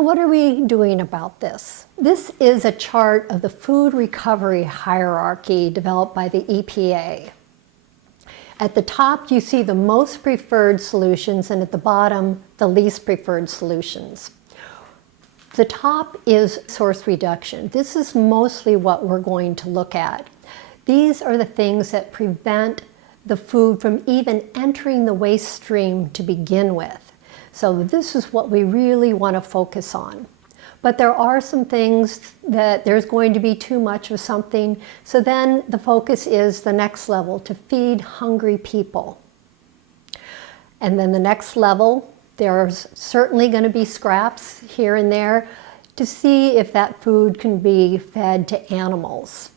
So what are we doing about this? This is a chart of the food recovery hierarchy developed by the EPA. At the top, you see the most preferred solutions, and at the bottom, the least preferred solutions. The top is source reduction. This is mostly what we're going to look at. These are the things that prevent the food from even entering the waste stream to begin with. So this is what we really want to focus on. But there are some things that there's going to be too much of something, so then the focus is the next level, to feed hungry people. And then the next level, there's certainly going to be scraps here and there to see if that food can be fed to animals.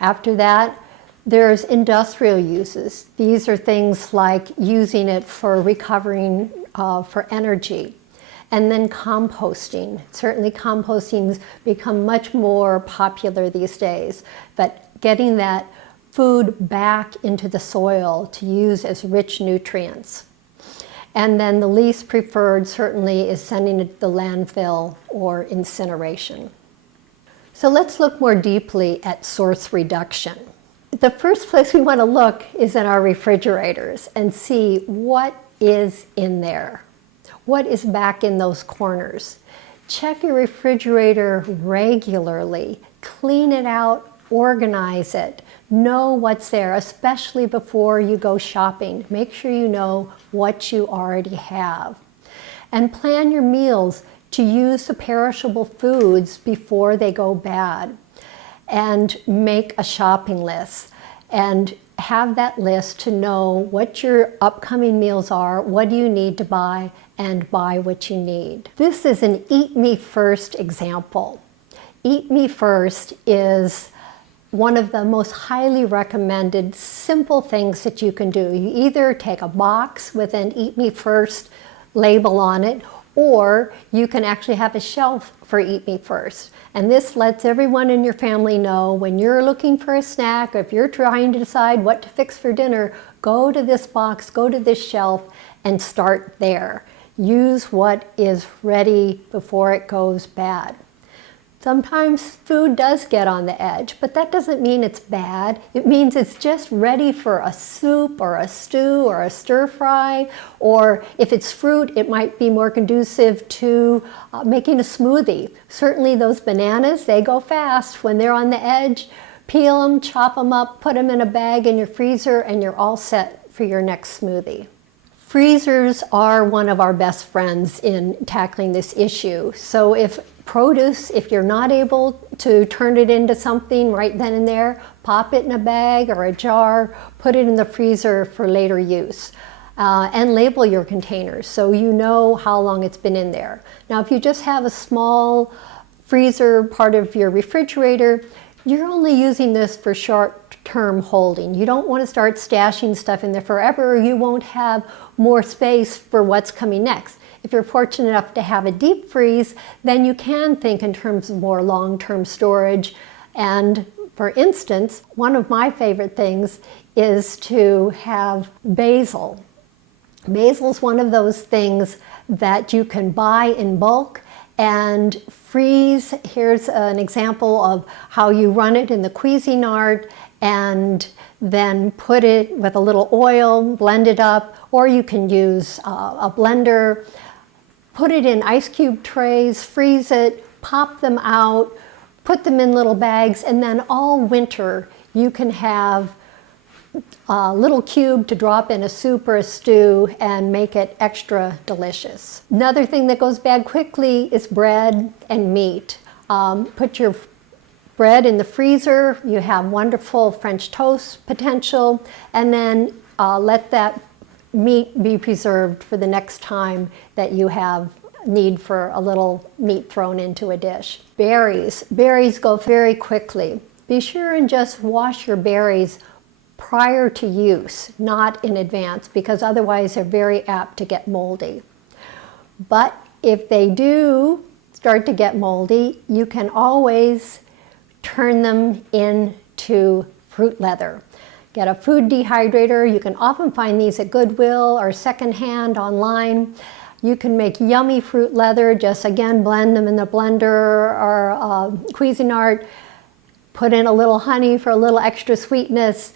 After that, there's industrial uses. These are things like using it for recovering for energy. And then composting. Certainly composting's become much more popular these days, but getting that food back into the soil to use as rich nutrients. And then the least preferred certainly is sending it to the landfill or incineration. So let's look more deeply at source reduction. The first place we want to look is in our refrigerators and see what is in there. What is back in those corners? Check your refrigerator regularly. Clean it out, organize it. Know what's there, especially before you go shopping. Make sure you know what you already have. And plan your meals to use the perishable foods before they go bad. And make a shopping list. And have that list to know what your upcoming meals are, what do you need to buy, and buy what you need. This is an Eat Me First example. Eat Me First is one of the most highly recommended simple things that you can do. You either take a box with an Eat Me First label on it, or you can actually have a shelf for Eat Me First. And this lets everyone in your family know when you're looking for a snack, or if you're trying to decide what to fix for dinner, go to this box, go to this shelf, and start there. Use what is ready before it goes bad. Sometimes food does get on the edge, but that doesn't mean it's bad. It means it's just ready for a soup or a stew or a stir fry, or if it's fruit, it might be more conducive to making a smoothie. Certainly those bananas, they go fast when they're on the edge. Peel them, chop them up, put them in a bag in your freezer, and you're all set for your next smoothie. Freezers are one of our best friends in tackling this issue. So if you're not able to turn it into something right then and there, pop it in a bag or a jar, put it in the freezer for later use. And label your containers so you know how long it's been in there. Now, if you just have a small freezer part of your refrigerator, you're only using this for short-term holding. You don't want to start stashing stuff in there forever, or you won't have more space for what's coming next. If you're fortunate enough to have a deep freeze, then you can think in terms of more long-term storage. And for instance, one of my favorite things is to have basil. Basil is one of those things that you can buy in bulk and freeze. Here's an example of how you run it in the Cuisinart and then put it with a little oil, blend it up, or you can use a blender. Put it in ice cube trays, freeze it, pop them out, put them in little bags, and then all winter you can have a little cube to drop in a soup or a stew and make it extra delicious. Another thing that goes bad quickly is bread and meat. Put your bread in the freezer, you have wonderful French toast potential, and then let that meat be preserved for the next time that you have need for a little meat thrown into a dish. Berries. Berries go very quickly. Be sure and just wash your berries prior to use, not in advance, because otherwise they're very apt to get moldy. But if they do start to get moldy, you can always turn them into fruit leather. Get a food dehydrator. You can often find these at Goodwill or secondhand online. You can make yummy fruit leather, just again blend them in the blender or Cuisinart, put in a little honey for a little extra sweetness.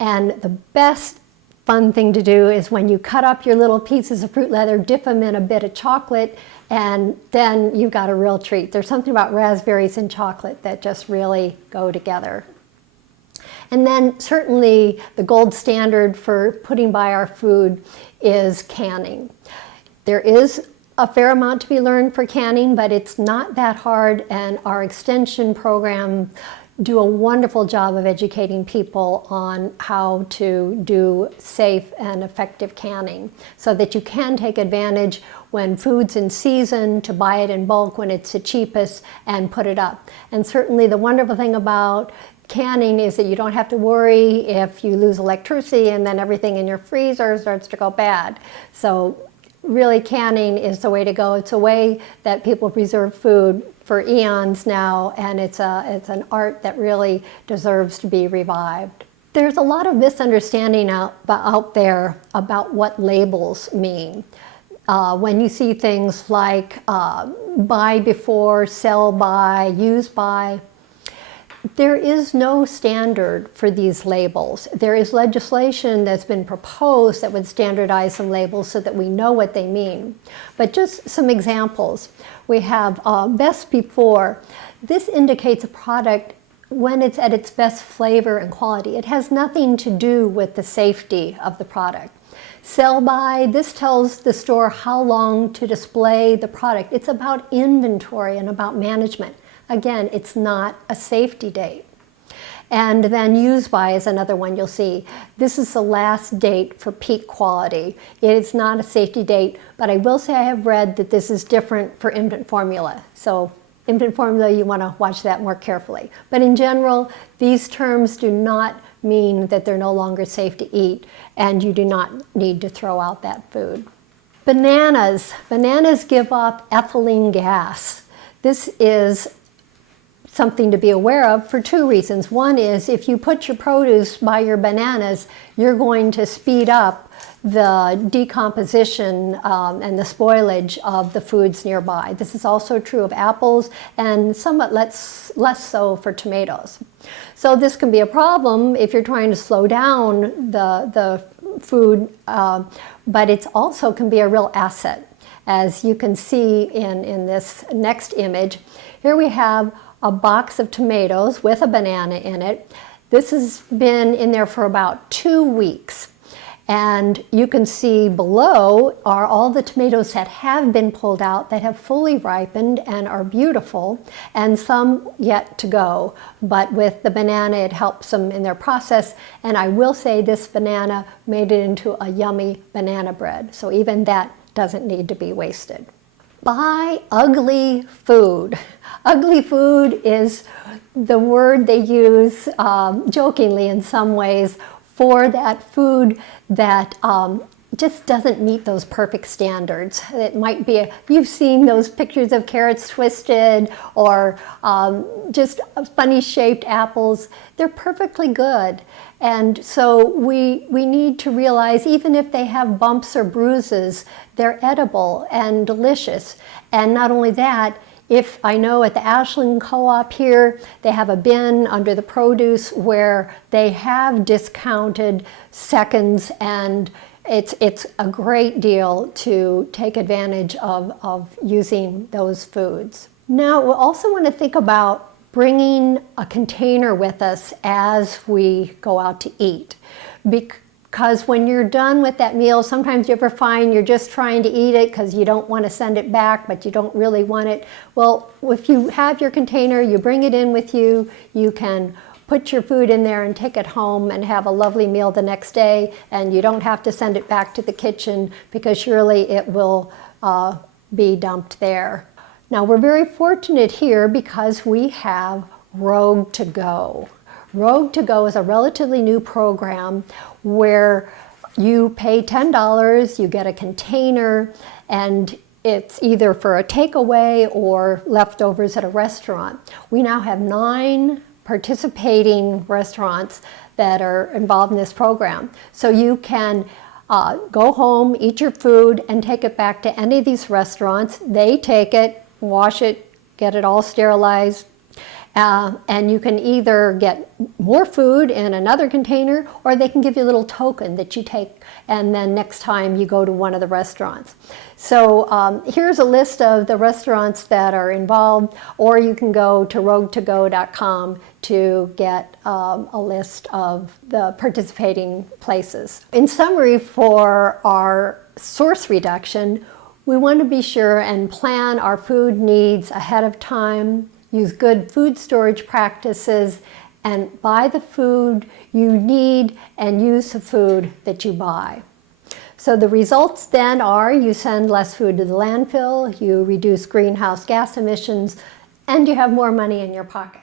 And the best fun thing to do is when you cut up your little pieces of fruit leather, dip them in a bit of chocolate, and then you've got a real treat. There's something about raspberries and chocolate that just really go together. And then certainly the gold standard for putting by our food is canning. There is a fair amount to be learned for canning, but it's not that hard, and our extension program do a wonderful job of educating people on how to do safe and effective canning so that you can take advantage when food's in season to buy it in bulk when it's the cheapest and put it up. And certainly the wonderful thing about canning is that you don't have to worry if you lose electricity and then everything in your freezer starts to go bad. So really canning is the way to go. It's a way that people preserve food for eons now, and it's an art that really deserves to be revived. There's a lot of misunderstanding out there about what labels mean. When you see things like buy before, sell by, use by, there is no standard for these labels. There is legislation that's been proposed that would standardize some labels so that we know what they mean. But just some examples. We have best before. This indicates a product when it's at its best flavor and quality. It has nothing to do with the safety of the product. Sell by, this tells the store how long to display the product. It's about inventory and about management. Again, it's not a safety date. And then use by is another one you'll see. This is the last date for peak quality. It is not a safety date, but I will say I have read that this is different for infant formula. So infant formula, you want to watch that more carefully. But in general, these terms do not mean that they're no longer safe to eat, and you do not need to throw out that food. Bananas. Bananas give off ethylene gas. This is something to be aware of for two reasons. One is if you put your produce by your bananas, you're going to speed up the decomposition and the spoilage of the foods nearby. This is also true of apples and somewhat less so for tomatoes. So this can be a problem if you're trying to slow down the food, but it also can be a real asset. As you can see in this next image, here we have a box of tomatoes with a banana in it. This has been in there for about 2 weeks. And you can see below are all the tomatoes that have been pulled out, that have fully ripened and are beautiful, and some yet to go. But with the banana, it helps them in their process. And I will say this banana made it into a yummy banana bread. So even that doesn't need to be wasted. Buy ugly food. Ugly food is the word they use jokingly in some ways for that food that just doesn't meet those perfect standards. It might be, you've seen those pictures of carrots twisted or just funny shaped apples. They're perfectly good. And so we need to realize even if they have bumps or bruises, they're edible and delicious. And not only that, if I know at the Ashland Co-op here, they have a bin under the produce where they have discounted seconds, and it's a great deal to take advantage of using those foods. Now, we also want to think about bringing a container with us as we go out to eat. Because when you're done with that meal, sometimes you ever find you're just trying to eat it because you don't want to send it back, but you don't really want it. Well, if you have your container, you bring it in with you, you can put your food in there and take it home and have a lovely meal the next day, and you don't have to send it back to the kitchen because surely it will be dumped there. Now, we're very fortunate here because we have Rogue to Go. Rogue to Go is a relatively new program where you pay $10, you get a container, and it's either for a takeaway or leftovers at a restaurant. We now have 9 participating restaurants that are involved in this program. So you can Go home, eat your food, and take it back to any of these restaurants. They take it, wash it, get it all sterilized, and you can either get more food in another container, or they can give you a little token that you take, and then next time you go to one of the restaurants. So here's a list of the restaurants that are involved, or you can go to rogue2go.com to get a list of the participating places. In summary, for our source reduction, we want to be sure and plan our food needs ahead of time, use good food storage practices, and buy the food you need and use the food that you buy. So the results then are you send less food to the landfill, you reduce greenhouse gas emissions, and you have more money in your pocket.